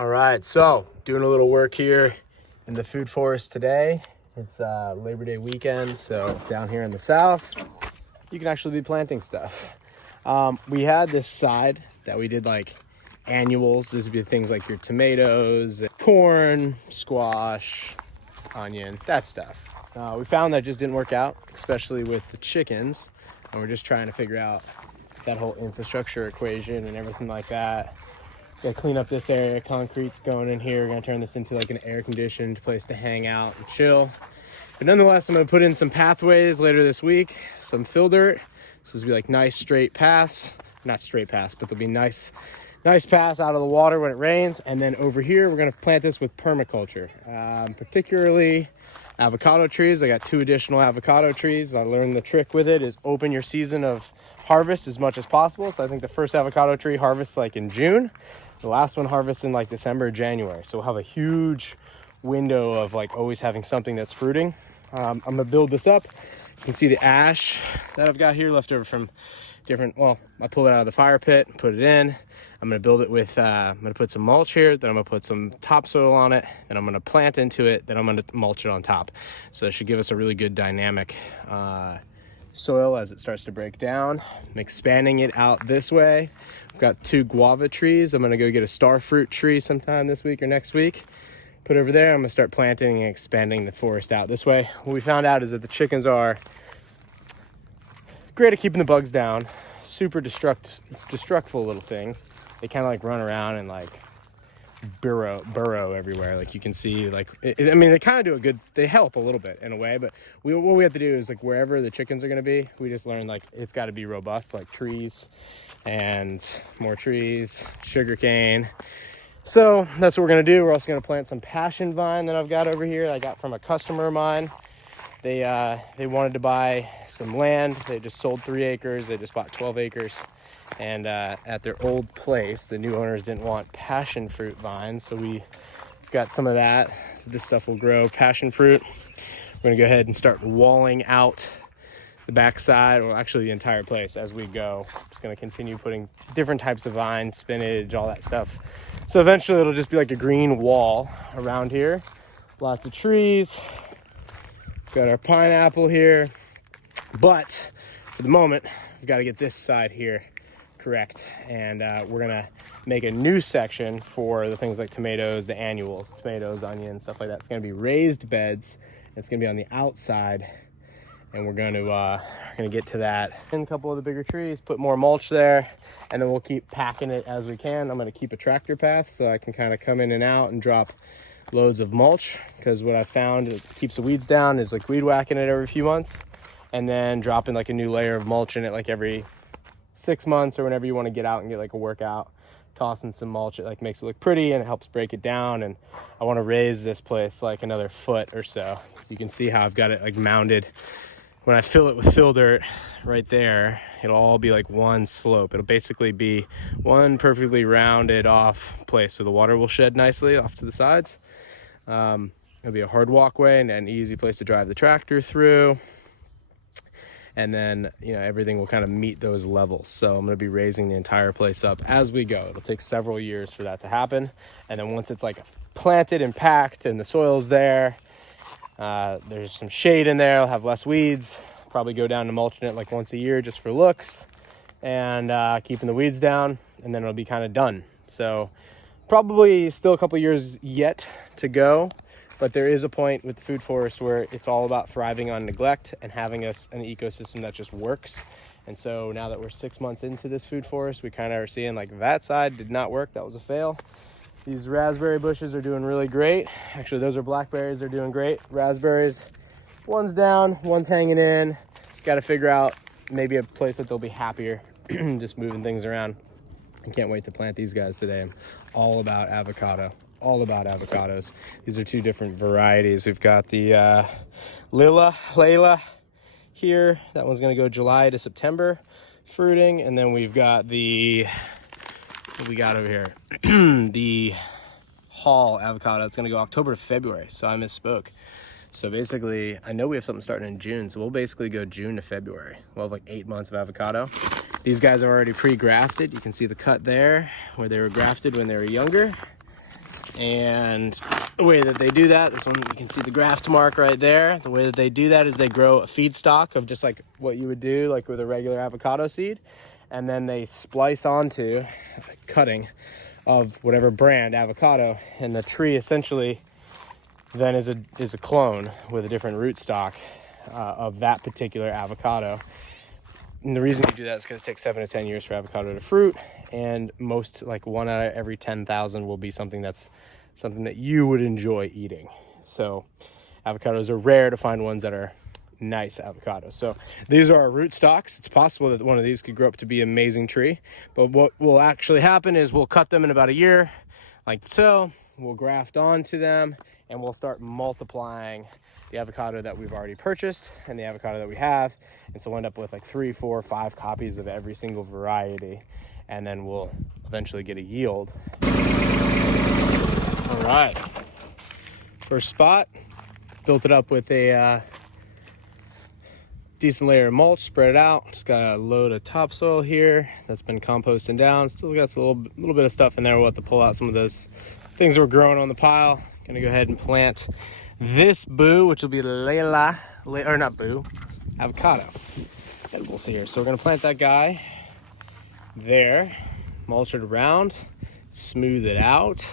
All right, so doing a little work here in the food forest today. It's Labor Day weekend, so down here in the south, you can actually be planting stuff. We had this side that we did like annuals. This would be things like your tomatoes, corn, squash, onion, that stuff. We found that just didn't work out, especially with the chickens, and we're just trying to figure out that whole infrastructure equation and everything like that. Gotta clean up this area. Concrete's going in here. We're gonna turn this into like an air-conditioned place to hang out and chill. But nonetheless, I'm gonna put in some pathways later this week, some fill dirt. This is gonna be like nice straight paths. Not straight paths, but they'll be nice paths out of the water when it rains. And then over here, we're gonna plant this with permaculture, particularly avocado trees. I got 2 additional avocado trees. I learned the trick with it is open your season of harvest as much as possible. So I think the first avocado tree harvests like in June. The last one harvests in like December or January. So we'll have a huge window of like always having something that's fruiting. I'm gonna build this up. You can see the ash that I've got here left over from different, well, I pulled it out of the fire pit, put it in. I'm gonna build it with, I'm gonna put some mulch here, then I'm gonna put some topsoil on it, then I'm gonna plant into it, then I'm gonna mulch it on top. So it should give us a really good dynamic soil as it starts to break down. I'm expanding it out this way. I've got 2 guava trees. I'm gonna go get a star fruit tree sometime this week or next week. Put it over there. I'm gonna start planting and expanding the forest out this way. What we found out is that the chickens are great at keeping the bugs down, super destructful little things. They kind of like run around and like burrow everywhere. Like you can see, like, I mean, they kind of do a good, they help a little bit in a way, but what we have to do is like wherever the chickens are going to be, we just learned like it's got to be robust, like trees and more trees, sugarcane. So that's what we're going to do. We're also going to plant some passion vine that I've got over here. I got from a customer of mine. They wanted to buy some land. They just sold 3 acres. They just bought 12 acres. And at their old place, the new owners didn't want passion fruit vines, so we've got some of that. This stuff will grow passion fruit. We're gonna go ahead and start walling out the backside, or actually the entire place as we go. Just gonna continue putting different types of vines, spinach, all that stuff. So eventually it'll just be like a green wall around here. Lots of trees. Got our pineapple here. But for the moment, we've got to get this side here correct, and we're gonna make a new section for the things like tomatoes, the annuals, tomatoes, onions, stuff like that. It's gonna be raised beds. It's gonna be on the outside, and we're gonna get to that. And a couple of the bigger trees, put more mulch there, and then we'll keep packing it as we can. I'm gonna keep a tractor path so I can kind of come in and out and drop loads of mulch, because what I found it keeps the weeds down is like weed whacking it every few months, and then dropping like a new layer of mulch in it like every 6 months or whenever you want to get out and get like a workout. Tossing some mulch, it like makes it look pretty and it helps break it down. And I want to raise this place like another foot or so. You can see how I've got it like mounded. When I fill it with fill dirt right there, it'll all be like one slope. It'll basically be one perfectly rounded off place, so the water will shed nicely off to the sides. It'll be a hard walkway and an easy place to drive the tractor through. And then, you know, everything will kind of meet those levels. So I'm going to be raising the entire place up as we go. It'll take several years for that to happen. And then once it's like planted and packed and the soil's there, there's some shade in there, I'll have less weeds. Probably go down to mulching it like once a year just for looks and keeping the weeds down, and then it'll be kind of done. So probably still a couple years yet to go. But there is a point with the food forest where it's all about thriving on neglect and having an ecosystem that just works. And so now that we're 6 months into this food forest, we kind of are seeing like that side did not work. That was a fail. These raspberry bushes are doing really great. Actually, those are blackberries. They're doing great. Raspberries, one's down, one's hanging in. Got to figure out maybe a place that they'll be happier just moving things around. I can't wait to plant these guys today. I'm all about avocado. All about avocados. These are 2 different varieties. We've got the Layla here. That one's gonna go July to September fruiting. And then we've got the, what we got over here? The Hall avocado. It's gonna go October to February. So I misspoke. So basically, I know we have something starting in June. So we'll basically go June to February. We'll have like 8 months of avocado. These guys are already pre-grafted. You can see the cut there where they were grafted when they were younger. And the way that they do that, this one you can see the graft mark right there. The way that they do that is they grow a feedstock of just like what you would do like with a regular avocado seed, and then they splice onto a cutting of whatever brand avocado, and the tree essentially then is a clone with a different rootstock of that particular avocado. And the reason you do that is because it takes 7 to 10 years for avocado to fruit, and most, like 1 out of every 10,000 will be something that you would enjoy eating. So avocados are rare to find ones that are nice avocados. So these are our root stocks. It's possible that one of these could grow up to be an amazing tree, but what will actually happen is we'll cut them in about a year, like so. We'll graft onto them, and we'll start multiplying the avocado that we've already purchased and the avocado that we have. And so we'll end up with like 3, 4, 5 copies of every single variety, and then we'll eventually get a yield. All right, first spot, built it up with a decent layer of mulch, spread it out. Just got a load of topsoil here that's been composting down. Still got a little bit of stuff in there. We'll have to pull out some of those things that were growing on the pile. Gonna go ahead and plant this boo, which will be avocado. And we'll see here. So we're gonna plant that guy there, mulch it around, smooth it out.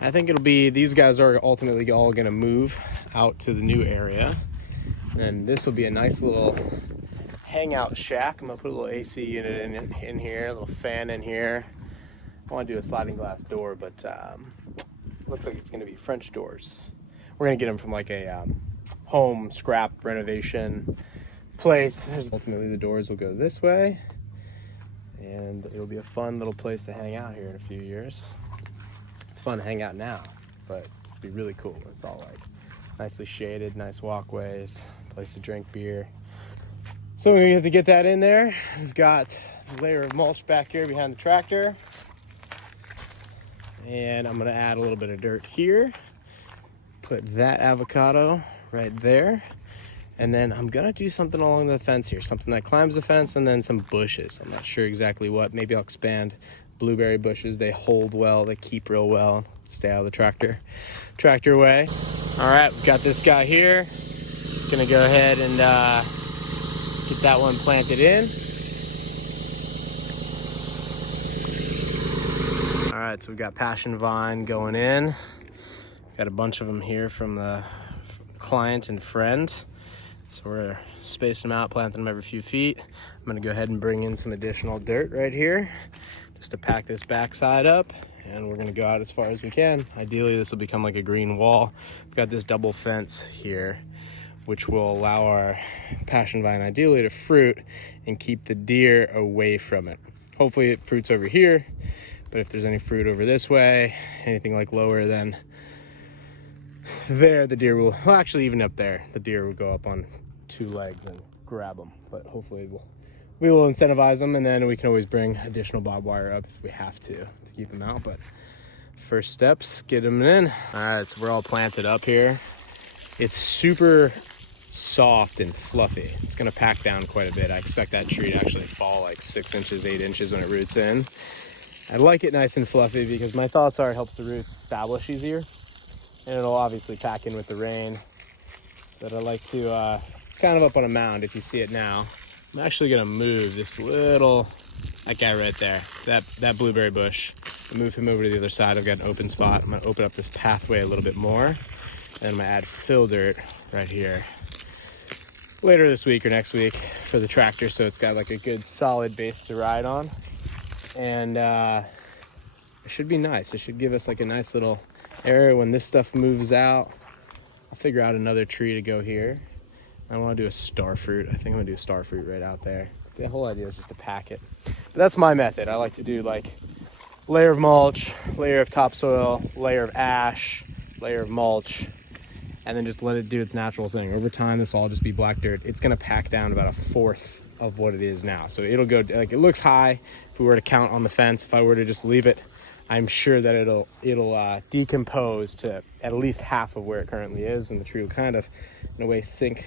I think it'll be, these guys are ultimately all gonna move out to the new area. And this will be a nice little hangout shack. I'm gonna put a little AC unit in here, a little fan in here. I wanna do a sliding glass door, but looks like it's gonna be French doors. We're gonna get them from like a home scrap renovation place. Ultimately the doors will go this way, and it'll be a fun little place to hang out here in a few years. It's fun to hang out now, but it'll be really cool. It's all like nicely shaded, nice walkways, place to drink beer. So we have to get that in there. We've got a layer of mulch back here behind the tractor. And I'm gonna add a little bit of dirt here. Put that avocado right there. And then I'm gonna do something along the fence here, something that climbs the fence, and then some bushes. I'm not sure exactly what. Maybe I'll expand blueberry bushes. They hold well, they keep real well. Stay out of the tractor way. All right, we've got this guy here. Gonna go ahead and get that one planted in. All right, so we've got passion vine going in. Got a bunch of them here from the client and friend. So we're spacing them out, planting them every few feet. I'm gonna go ahead and bring in some additional dirt right here just to pack this backside up. And we're gonna go out as far as we can. Ideally, this will become like a green wall. We've got this double fence here, which will allow our passion vine ideally to fruit and keep the deer away from it. Hopefully it fruits over here, but if there's any fruit over this way, anything like lower than there, the deer will, well, actually even up there, the deer will go up on 2 legs and grab them. But hopefully we will incentivize them, and then we can always bring additional barbed wire up if we have to keep them out. But first steps, get them in. All right, so we're all planted up here. It's super soft and fluffy. It's gonna pack down quite a bit. I expect that tree to actually fall like 6 inches, 8 inches when it roots in. I like it nice and fluffy because my thoughts are it helps the roots establish easier, and it'll obviously pack in with the rain. But I like to, it's kind of up on a mound if you see it now. I'm actually gonna move this little, that guy right there, that blueberry bush. I'll move him over to the other side. I've got an open spot. I'm gonna open up this pathway a little bit more, and I'm gonna add fill dirt right here later this week or next week for the tractor, so it's got like a good solid base to ride on. And it should be nice. It should give us like a nice little area when this stuff moves out. I'll figure out another tree to go here. I want to do a star fruit. I think I'm gonna do a star fruit right out there. The whole idea is just to pack it. But that's my method. I like to do like layer of mulch, layer of topsoil, layer of ash, layer of mulch, and then just let it do its natural thing. Over time, this will all just be black dirt. It's gonna pack down about 1/4 of what it is now. So it'll go, like, it looks high if we were to count on the fence. If I were to just leave it, I'm sure that it'll decompose to at least half of where it currently is, and the tree will kind of, in a way, sink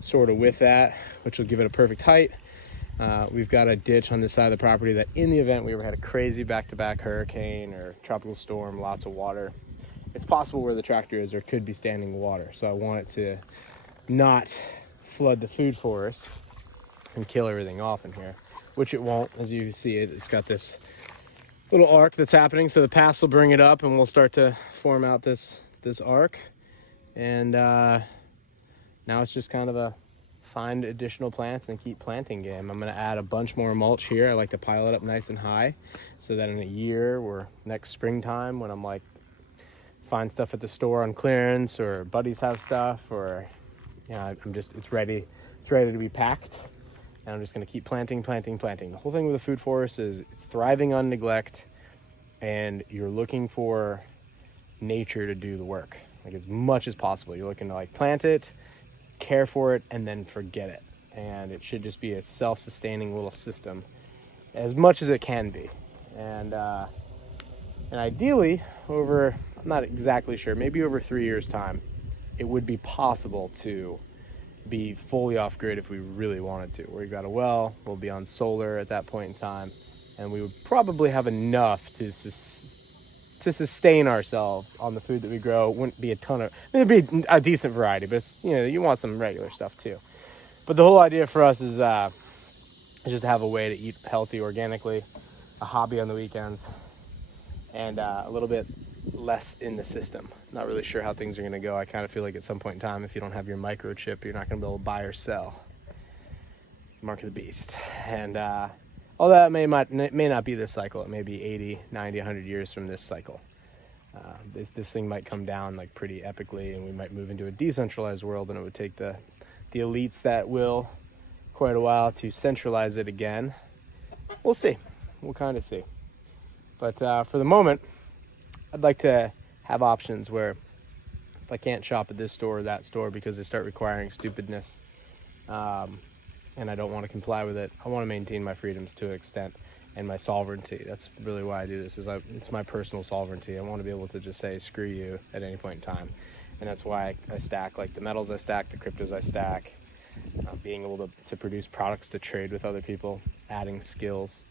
sort of with that, which will give it a perfect height. We've got a ditch on this side of the property that in the event we ever had a crazy back-to-back hurricane or tropical storm, lots of water, it's possible where the tractor is there could be standing water. So I want it to not flood the food forest and kill everything off in here, which it won't. As you see, it's got this little arc that's happening. So the paths will bring it up and we'll start to form out this arc. And now it's just kind of a find additional plants and keep planting game. I'm going to add a bunch more mulch here. I like to pile it up nice and high so that in a year or next springtime when I'm like find stuff at the store on clearance or buddies have stuff or it's ready to be packed. And I'm just going to keep planting. The whole thing with the food forest is it's thriving on neglect, and you're looking for nature to do the work, like as much as possible. You're looking to like plant it, care for it, and then forget it. And it should just be a self-sustaining little system as much as it can be. And ideally over, I'm not exactly sure, maybe over 3 years time, it would be possible to be fully off grid if we really wanted to. We've got a well, we'll be on solar at that point in time, and we would probably have enough to sustain ourselves on the food that we grow. It wouldn't be a ton of, it'd be a decent variety, but it's, you want some regular stuff too. But the whole idea for us is just to have a way to eat healthy organically, a hobby on the weekends, and a little bit less in the system. Not really sure how things are going to go. I kind of feel like at some point in time, if you don't have your microchip, you're not going to be able to buy or sell. Mark of the beast. And all that may not be this cycle. It may be 80, 90, 100 years from this cycle. This thing might come down like pretty epically, and we might move into a decentralized world, and it would take the elites that will quite a while to centralize it again. We'll see. We'll kind of see. But for the moment, I'd like to have options where if I can't shop at this store or that store because they start requiring stupidness, and I don't want to comply with it, I want to maintain my freedoms to an extent and my sovereignty. That's really why I do this. It's my personal sovereignty. I want to be able to just say screw you at any point in time, and that's why I stack like the metals I stack, the cryptos I stack, being able to produce products to trade with other people, adding skills.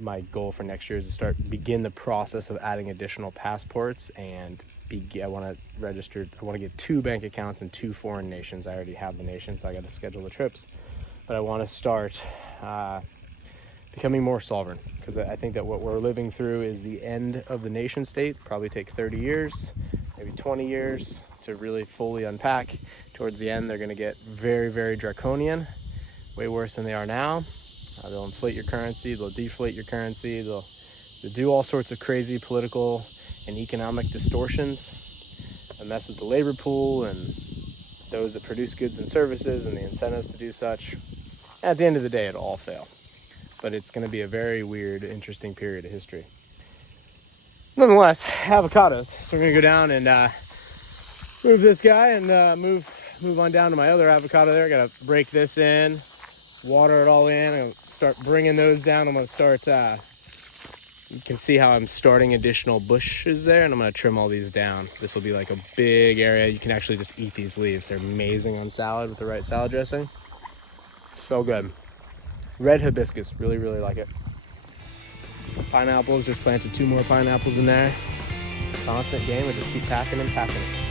My goal for next year is to begin the process of adding additional passports, and I want to get 2 bank accounts in 2 foreign nations. I already have the nation, so I got to schedule the trips, but I want to start becoming more sovereign, because I think that what we're living through is the end of the nation state. Probably take 30 years, maybe 20 years to really fully unpack. Towards the end, they're going to get very, very draconian, way worse than they are now. They'll inflate your currency, they'll deflate your currency, they'll do all sorts of crazy political and economic distortions, and mess with the labor pool and those that produce goods and services and the incentives to do such. At the end of the day, it'll all fail. But it's going to be a very weird, interesting period of history. Nonetheless, avocados. So we're going to go down and move this guy and move on down to my other avocado there. I got to break this in, water it all in. I'm going to start bringing those down. I'm going to start, you can see how I'm starting additional bushes there, and I'm going to trim all these down. This will be like a big area. You can actually just eat these leaves. They're amazing on salad with the right salad dressing. So good. Red hibiscus, really, really like it. Pineapples, just planted 2 more pineapples in there. Constant game, I just keep packing and packing it.